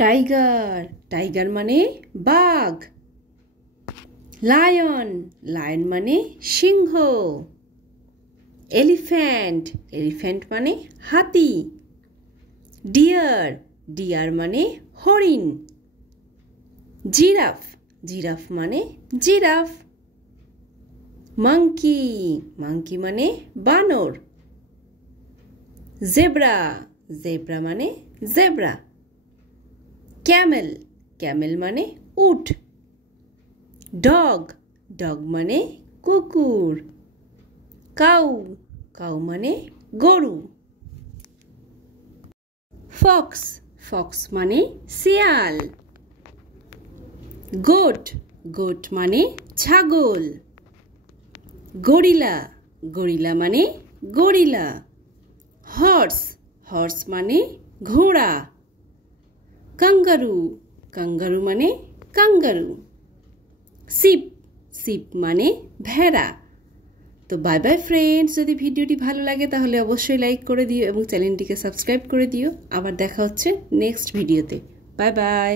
Tiger tiger মানে বাঘ। Lion lion মানে সিংহ। এলিফ্যান্ট এলিফ্যান্ট মানে হাতি। ডিয়ার ডিয়ার মানে হরিণ। জিরাফ জিরাফ মানে জিরাফ। মাংকি মাংকি মানে বানর। জেব্রা জেব্রা মানে জেব্রা। ক্যামেল ক্যামেল মানে উট। ডগ ডগ মানে কুকুর। কাউ কাউ মানে গরু। ফক্স ফক্স মানে শিয়াল। গোট গোট মানে ছাগল। গরিলা গরিলা মানে গরিলা। হর্স হর্স মানে ঘোড়া। কাঙ্গারু কাঙ্গারু মানে কাঙ্গারু। শিপ শিপ মানে ভেড়া। তো বাই বাই ফ্রেন্ডস, যদি ভিডিওটি ভালো লাগে তাহলে অবশ্যই লাইক করে দিও এবং চ্যানেলটিকে সাবস্ক্রাইব করে দিও। আবার দেখা হচ্ছে নেক্সট ভিডিওতে। Bye bye.